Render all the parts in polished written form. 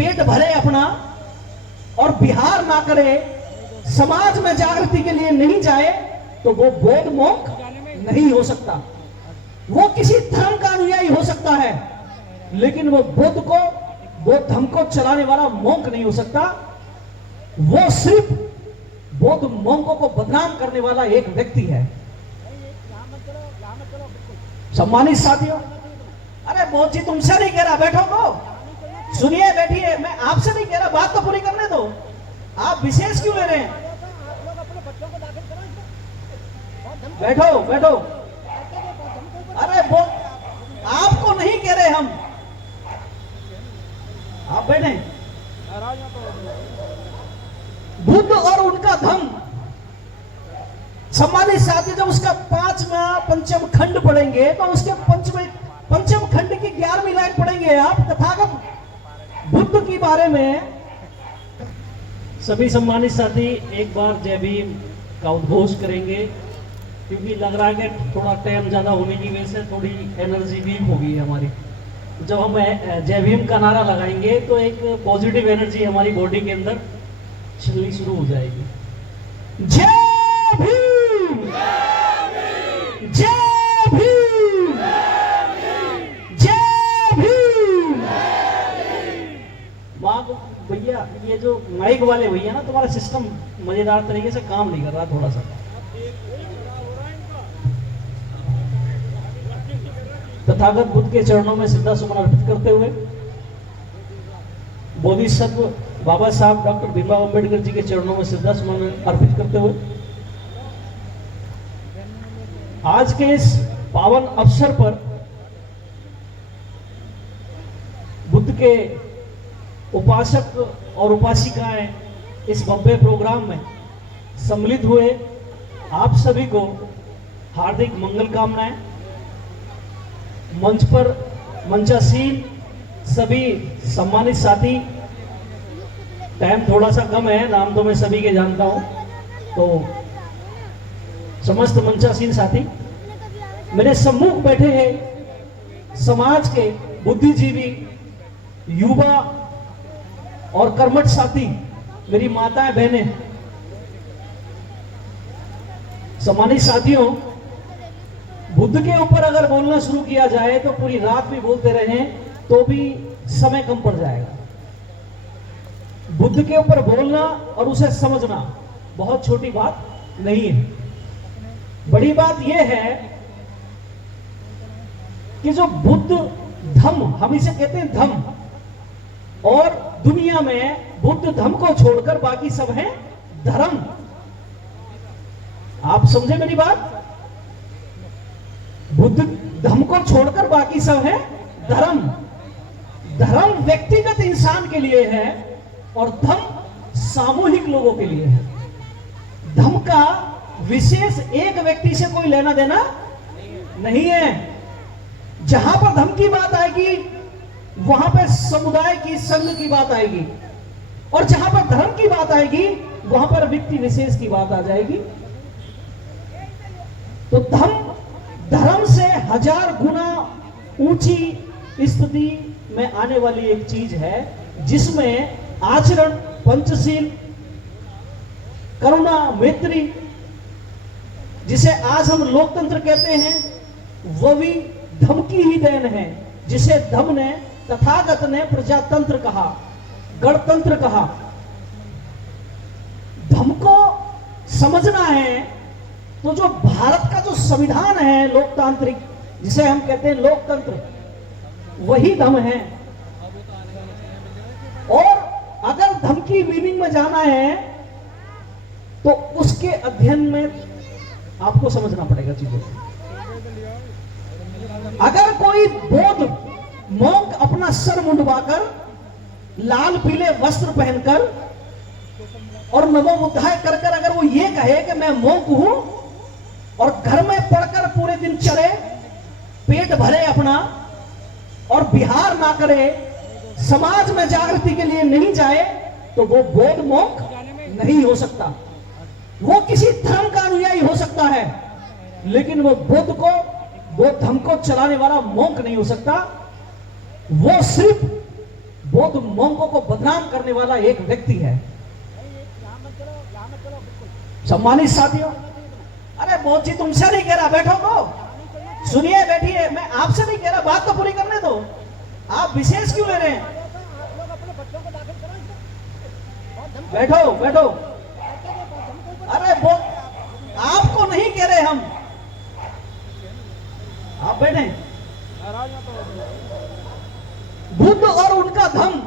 पेट भरे अपना और विहार ना करे, समाज में जागृति के लिए नहीं जाए, तो वो बौद्ध मोंक नहीं हो सकता। वो किसी धर्म का अनुयायी हो सकता है, लेकिन वो बुद्ध को, बौद्ध धर्म को चलाने वाला मोंक नहीं हो सकता। वो सिर्फ बौद्ध मोंकों को बदनाम करने वाला एक व्यक्ति है। सम्मानित साथियों, अरे बौद्ध जी तुमसे नहीं कह रहा, बैठो तो सुनिए, बैठिए, मैं आपसे नहीं कह रहा, बात तो पूरी करने दो। आप विशेष क्यों ले रहे हैं? बैठो बैठो। अरे वो आपको नहीं कह रहे हम, आप बैठे। बुद्ध और उनका धम्म, सम्मानित साथी, जब उसका 5वां पंचम खंड पढ़ेंगे तो उसके पंचम खंड की 11वीं लाइन पढ़ेंगे आप, तथागत बुद्ध के बारे में। सभी सम्मानित साथी एक बार जय भीम का उद्घोष करेंगे, क्योंकि लग रहा है कि थोड़ा टाइम ज़्यादा होने की वजह से थोड़ी एनर्जी वीक हो गई है हमारी। जब हम जय भीम का नारा लगाएंगे तो एक पॉजिटिव एनर्जी हमारी बॉडी के अंदर चलनी शुरू हो जाएगी। जय भीम, जय भीम, जय भीम। भैया ये जो माइक वाले भैया ना, तुम्हारा सिस्टम मजेदार तरीके से काम नहीं कर रहा थोड़ा सा। तथागत बुद्ध के चरणों में श्रद्धा सुमन अर्पित करते हुए, बोधिसत्व बाबा साहब डॉक्टर भीमराव अंबेडकर जी के चरणों में श्रद्धा सुमन अर्पित करते हुए, आज के इस पावन अवसर पर बुद्ध के उपासक और उपासिकाएं इस भव्य प्रोग्राम में सम्मिलित हुए, आप सभी को हार्दिक मंगल कामनाएं। मंच पर मंचासीन सभी सम्मानित साथी, टाइम थोड़ा सा कम है, नाम तो मैं सभी के जानता हूं, तो समस्त मंचासीन साथी, मेरे सम्मुख बैठे हैं समाज के बुद्धिजीवी, युवा और कर्मठ साथी, मेरी माताएं बहनें। सम्मानित साथियों, बुद्ध के ऊपर अगर बोलना शुरू किया जाए तो पूरी रात भी बोलते रहें तो भी समय कम पड़ जाएगा। बुद्ध के ऊपर बोलना और उसे समझना बहुत छोटी बात नहीं है। बड़ी बात यह है कि जो बुद्ध धम्म, हम इसे कहते हैं धम्म, और दुनिया में बुद्ध धम्म को छोड़कर बाकी सब है धर्म। आप समझे मेरी बात? बुद्ध धर्म को छोड़कर बाकी सब है धर्म। धर्म व्यक्तिगत इंसान के लिए है और धर्म सामूहिक लोगों के लिए है। धर्म का विशेष एक व्यक्ति से कोई लेना देना नहीं है। जहां पर धर्म की बात आएगी वहां पर समुदाय की, संघ की बात आएगी, और जहां पर धर्म की बात आएगी वहां पर व्यक्ति विशेष की बात आ जाएगी। तो धर्म से 1000 गुना ऊंची स्थिति में आने वाली एक चीज है, जिसमें आचरण, पंचशील, करुणा, मैत्री, जिसे आज हम लोकतंत्र कहते हैं, वो भी धम्म की ही देन है, जिसे धम्म ने, तथागत ने प्रजातंत्र कहा, गणतंत्र कहा। धम्म को समझना है तो जो भारत का जो संविधान है लोकतांत्रिक, जिसे हम कहते हैं लोकतंत्र, वही धम्म है। और अगर धम्म की मीनिंग में जाना है तो उसके अध्ययन में आपको समझना पड़ेगा चीजों को। अगर कोई बौद्ध मोंक अपना सर मुंडवाकर, लाल पीले वस्त्र पहनकर और नमो बुद्धाय कर कर अगर वो ये कहे कि मैं मोंक हूं, और घर में पढ़कर पूरे दिन चले, पेट भरे अपना और विहार ना करे, समाज में जागृति के लिए नहीं जाए, तो वो बौद्ध मोंक नहीं हो सकता। वो किसी धर्म का अनुयायी हो सकता है, लेकिन वो बुद्ध को, बौद्ध धर्म को चलाने वाला मोंक नहीं हो सकता। वो सिर्फ बौद्ध मोंगों को बदनाम करने वाला एक व्यक्ति है। सम्मानित साथियों, अरे बौद्ध जी तुमसे नहीं कह रहा, बैठो तो सुनिए, बैठिए, मैं आपसे नहीं कह रहा, बात तो पूरी करने दो। आप विशेष क्यों ले रहे हैं? बैठो बैठो। अरे बौद्ध, आपको नहीं कह रहे हम, आप बैठे। बुद्ध और उनका धम्म,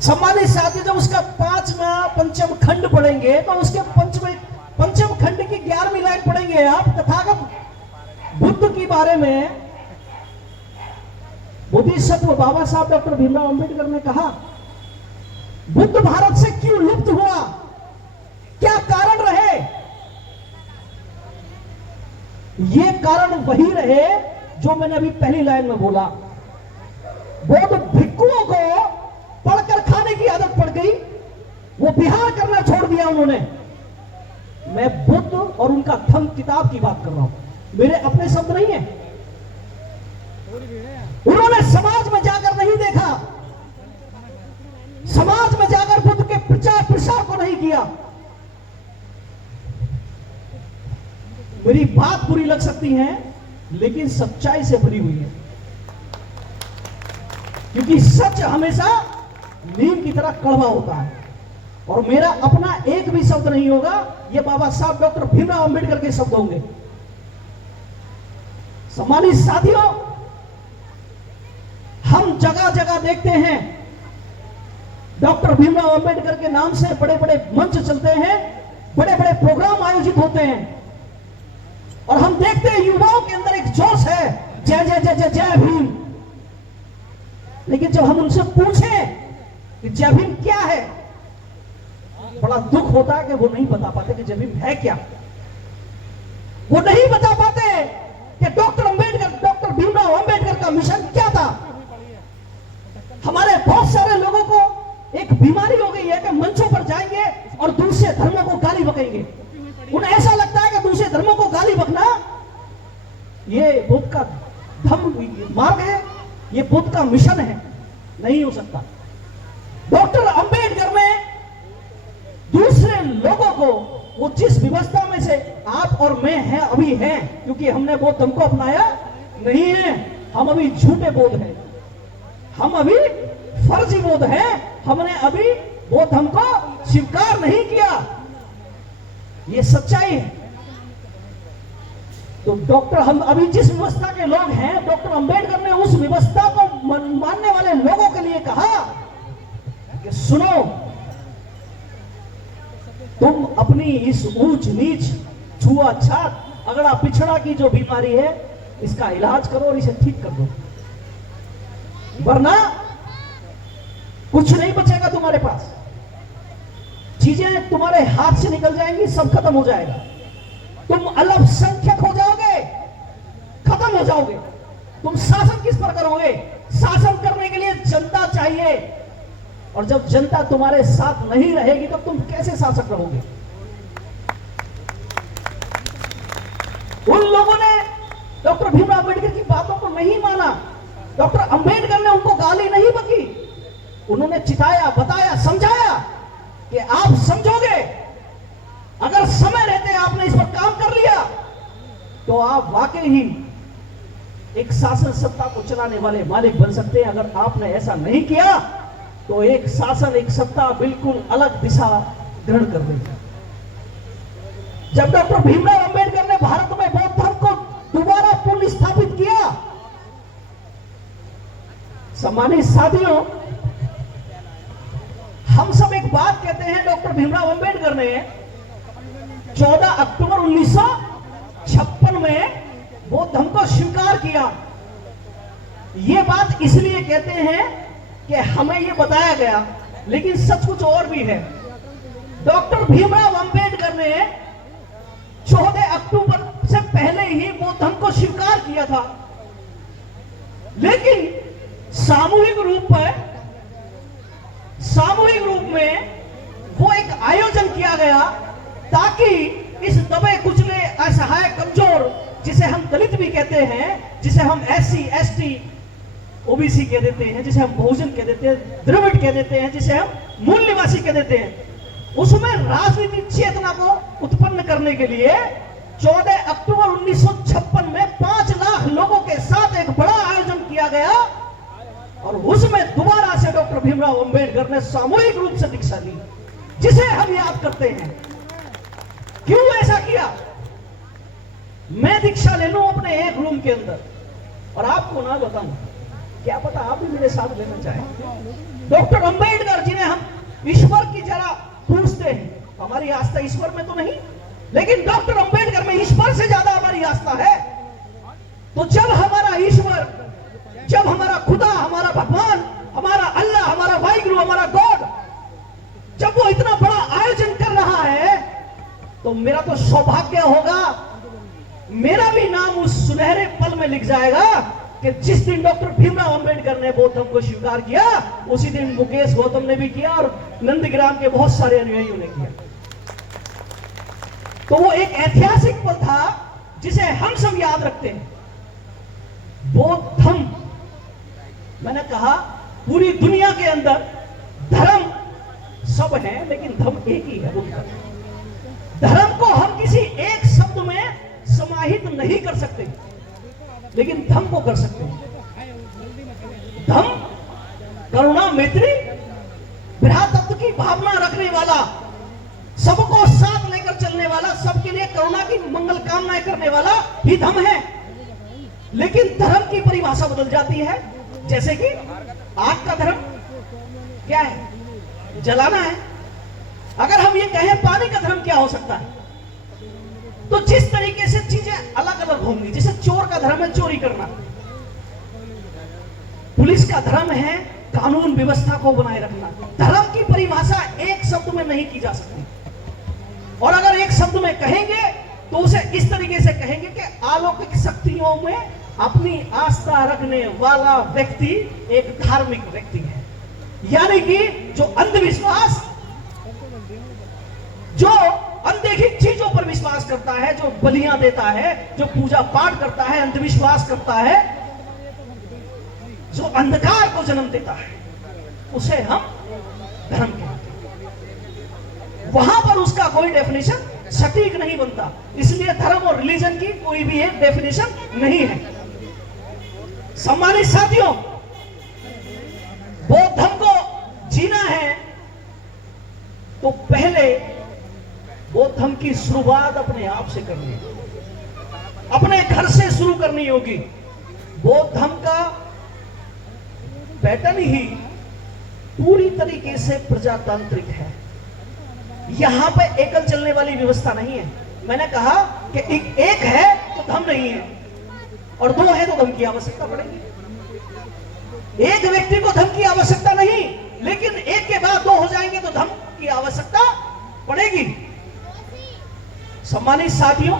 सम्मानित साथी, जब उसका 5वां पंचम खंड पढ़ेंगे तो उसके पंचम खंड की 11वीं लाइन पढ़ेंगे आप, तथागत बुद्ध के बारे में। बोधिसत्व बाबा साहब डॉक्टर भीमराव अंबेडकर ने कहा, बुद्ध भारत से क्यों लुप्त हुआ, क्या कारण रहे? ये कारण वही रहे जो मैंने अभी पहली लाइन में बोला। बौद्ध भिक्षुओं को पढ़कर खाने की आदत पड़ गई, वो विहार करना छोड़ दिया उन्होंने। मैं बुद्ध और उनका धम्म किताब की बात कर रहा हूं, मेरे अपने शब्द नहीं है। उन्होंने समाज में जाकर नहीं देखा, समाज में जाकर बुद्ध के प्रचार प्रसार को नहीं किया। मेरी बात बुरी लग सकती है, लेकिन सच्चाई से भरी हुई है, क्योंकि सच हमेशा नीम की तरह कड़वा होता है। और मेरा अपना एक भी शब्द नहीं होगा, ये बाबा साहब डॉक्टर भीमराव अंबेडकर के शब्द होंगे। सम्मानित साथियों, हम जगह जगह देखते हैं डॉक्टर भीमराव अंबेडकर के नाम से बड़े बड़े मंच चलते हैं, बड़े बड़े प्रोग्राम आयोजित होते हैं, और हम देखते हैं युवाओं के अंदर एक जोश है, जय जय जय जय जय भीम। लेकिन जब हम उनसे पूछें कि जय भीम क्या है, बड़ा दुख होता है कि वो नहीं बता पाते कि जय भीम है क्या। वो नहीं बता पाते कि डॉक्टर भीमराव अंबेडकर का मिशन क्या था। हमारे बहुत सारे लोगों को एक बीमारी हो गई है कि मंचों पर जाएंगे और दूसरे धर्मों को गाली बकेंगे। उन्हें ऐसा लगता है कि दूसरे धर्मों को गाली बकना ये बुद्ध का धम्म मार्ग है, ये बुद्ध का मिशन है। नहीं हो सकता। डॉक्टर अंबेडकर ने दूसरे लोगों को वो जिस व्यवस्था में से आप और मैं हैं अभी हैं, क्योंकि हमने वो धम्म को अपनाया नहीं है, हम अभी झूठे बोध हैं, हम अभी फर्जी बोध हैं, हमने अभी वो धम्म को स्वीकार नहीं किया। ये सच्चाई है। तो डॉक्टर, हम अभी जिस व्यवस्था के लोग हैं, डॉक्टर अंबेडकर ने उस व्यवस्था को मानने वाले लोगों के लिए कहा कि सुनो, तुम अपनी इस ऊंच नीच, छुआछूत, अगड़ा पिछड़ा की जो बीमारी है, इसका इलाज करो और इसे ठीक कर दो, वरना कुछ नहीं बचेगा तुम्हारे पास। चीजें तुम्हारे हाथ से निकल जाएंगी, सब खत्म हो जाएगा, तुम अल्पसंख्यक हो जाओगे, खत्म हो जाओगे। तुम शासन किस पर करोगे? शासन करने के लिए जनता चाहिए, और जब जनता तुम्हारे साथ नहीं रहेगी तो तुम कैसे शासक रहोगे? उन लोगों ने डॉक्टर भीमराव अंबेडकर की बातों को नहीं माना। डॉक्टर अंबेडकर ने उनको गाली नहीं बकी, उन्होंने चिताया, बताया, समझाया कि आप समझोगे, अगर समय रहते आपने इस पर काम कर लिया तो आप वाकई ही एक शासन सत्ता को चलाने वाले मालिक बन सकते हैं। अगर आपने ऐसा नहीं किया तो एक शासन, एक सत्ता बिल्कुल अलग दिशा ग्रहण कर देगी। जब डॉक्टर भीमराव अंबेडकर ने भारत में बौद्ध धर्म को दोबारा पुनः स्थापित किया, सम्मानित साथियों, हम सब एक बात कहते हैं, डॉक्टर भीमराव अंबेडकर ने 14 अक्टूबर 1956 में बौद्ध धर्म को स्वीकार किया। यह बात इसलिए कहते हैं कि हमें यह बताया गया, लेकिन सच कुछ और भी है। डॉक्टर भीमराव अंबेडकर ने 14 अक्टूबर से पहले ही बौद्ध धर्म को स्वीकार किया था, लेकिन सामूहिक रूप में वो एक आयोजन किया गया ताकि इस दबे कुचले, असहाय, कमजोर, जिसे हम दलित भी कहते हैं, जिसे हम SC ST ओबीसी कह देते हैं, जिसे हम बहुजन कह देते हैं, द्रविड़ कह देते हैं, जिसे हम मूल निवासी कह देते हैं, उसमें राजनीतिक चेतना को उत्पन्न करने के लिए 14 अक्टूबर 1956 में 5 लाख लोगों के साथ एक बड़ा आयोजन किया गया और उसमें दोबारा से डॉक्टर भीमराव अंबेडकर ने सामूहिक रूप से दीक्षा ली, जिसे हम याद करते हैं। क्यों ऐसा किया? मैं दीक्षा ले लूं अपने एक रूम के अंदर और आपको ना बताऊं, क्या पता आप भी मेरे साथ लेना चाहें। डॉक्टर अंबेडकर जिन्हें हम ईश्वर की जरा पूछते हैं, हमारी आस्था ईश्वर में तो नहीं, लेकिन डॉक्टर अंबेडकर में ईश्वर से ज्यादा हमारी आस्था है। तो जब हमारा ईश्वर, जब हमारा खुदा, हमारा भगवान, हमारा अल्लाह, हमारा वाहिगुरु, हमारा गॉड, जब वो इतना बड़ा आयोजन कर रहा है, तो मेरा तो सौभाग्य होगा, मेरा भी नाम उस सुनहरे पल में लिख जाएगा कि जिस दिन डॉक्टर भीमराव अंबेडकर ने बौद्ध धर्म को स्वीकार किया, उसी दिन मुकेश गौतम ने भी किया और नंदग्राम के बहुत सारे अनुयायियों ने किया। तो वो एक ऐतिहासिक पल था जिसे हम सब याद रखते हैं। बौद्ध धर्म, मैंने कहा पूरी दुनिया के अंदर धर्म सब है, लेकिन धर्म एक ही है, बुद्ध धर्म। धर्म को हम किसी एक शब्द में समाहित नहीं कर सकते, लेकिन धर्म को कर सकते हैं। धर्म करुणा, मैत्री, भ्रातृत्व की भावना रखने वाला, सबको साथ लेकर चलने वाला, सबके लिए करुणा की मंगल कामनाएं करने वाला ही धर्म है। लेकिन धर्म की परिभाषा बदल जाती है, जैसे कि आग का धर्म क्या है? जलाना है। अगर हम ये कहें पानी का धर्म क्या हो सकता है, तो जिस तरीके से चीजें अलग अलग होंगी, जैसे चोर का धर्म है चोरी करना, पुलिस का धर्म है कानून व्यवस्था को बनाए रखना। धर्म की परिभाषा एक शब्द में नहीं की जा सकती, और अगर एक शब्द में कहेंगे तो उसे इस तरीके से कहेंगे कि अलौकिक शक्तियों में अपनी आस्था रखने वाला व्यक्ति एक धार्मिक व्यक्ति है। यानी कि जो अंधविश्वास, जो अनदेखी चीजों पर विश्वास करता है, जो बलियां देता है, जो पूजा पाठ करता है, अंधविश्वास करता है, जो अंधकार को जन्म देता है, उसे हम धर्म कहते हैं। वहां पर उसका कोई डेफिनेशन सटीक नहीं बनता, इसलिए धर्म और रिलीजन की कोई भी एक डेफिनेशन नहीं है। सम्मानित साथियों, बौद्ध धर्म को जीना है तो पहले बौद्ध धर्म की शुरुआत अपने आप से करनी है, अपने घर से शुरू करनी होगी। बौद्ध धर्म का पैटर्न ही पूरी तरीके से प्रजातांत्रिक है। यहां पे एकल चलने वाली व्यवस्था नहीं है। मैंने कहा कि एक है तो धर्म नहीं है, और दो है तो धर्म की आवश्यकता पड़ेगी। एक व्यक्ति को धर्म की आवश्यकता नहीं, लेकिन एक के बाद दो हो जाएंगे तो धर्म की आवश्यकता पड़ेगी। सम्मानित साथियों,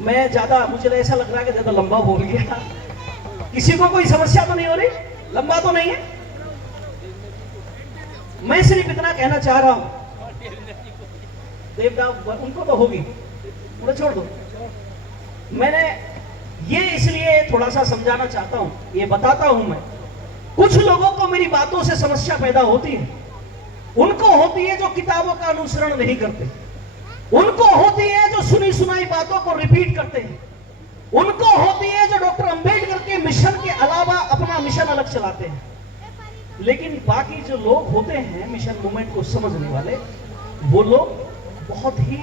मैं ज्यादा, मुझे ऐसा लग रहा है कि ज्यादा लंबा बोल गया। किसी को कोई समस्या तो नहीं हो रही? लंबा तो नहीं है? मैं सिर्फ इतना कहना चाह रहा हूं, देवदास उनको तो होगी, मुझे छोड़ दो। मैंने ये इसलिए थोड़ा सा समझाना चाहता हूं, ये बताता हूं मैं। कुछ लोगों को मेरी बातों से समस्या पैदा होती है। उनको होती है जो किताबों का अनुसरण नहीं करते, उनको होती है जो सुनी सुनाई बातों को रिपीट करते हैं, उनको होती है जो डॉक्टर अंबेडकर के मिशन के अलावा अपना मिशन अलग चलाते हैं। लेकिन बाकी जो लोग होते हैं मिशन मूवमेंट को समझने वाले, वो लोग बहुत ही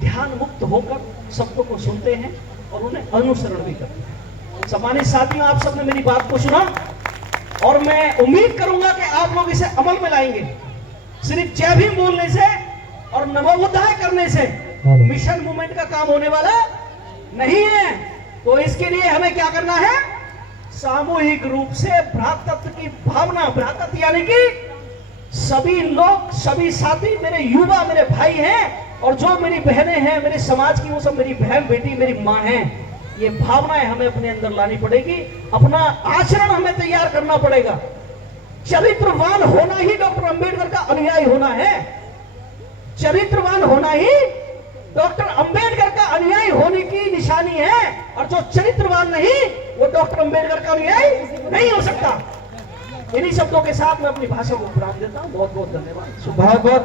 ध्यान मुक्त होकर शब्दों को सुनते हैं और उन्हें अनुसरण भी करते हैं। सम्मानित साथियों, आप सबने मेरी बात को सुना और मैं उम्मीद करूंगा कि आप लोग इसे अमल में लाएंगे। सिर्फ जय भीम बोलने से और नमो बुद्धाय करने से मिशन मूवमेंट का काम होने वाला नहीं है। तो इसके लिए हमें क्या करना है? सामूहिक रूप से भ्रातृत्व की भावना, भ्रातृत्व यानी कि सभी लोग, सभी साथी मेरे युवा, मेरे भाई हैं, और जो मेरी बहनें हैं, मेरे समाज की, वो सब मेरी बहन बेटी, मेरी माँ हैं। ये भावनाएं हमें अपने अंदर लानी पड़ेगी, अपना आचरण हमें तैयार करना पड़ेगा। चरित्रवान होना ही डॉक्टर अंबेडकर का अनुयायी होना है। चरित्रवान होना ही डॉक्टर अंबेडकर का अनुयायी होने की निशानी है, और जो चरित्रवान नहीं वो डॉक्टर अंबेडकर का अनुयायी नहीं हो सकता। इन्हीं शब्दों के साथ मैं अपनी भाषा को विराम देता हूं। बहुत बहुत धन्यवाद। बहुत बहुत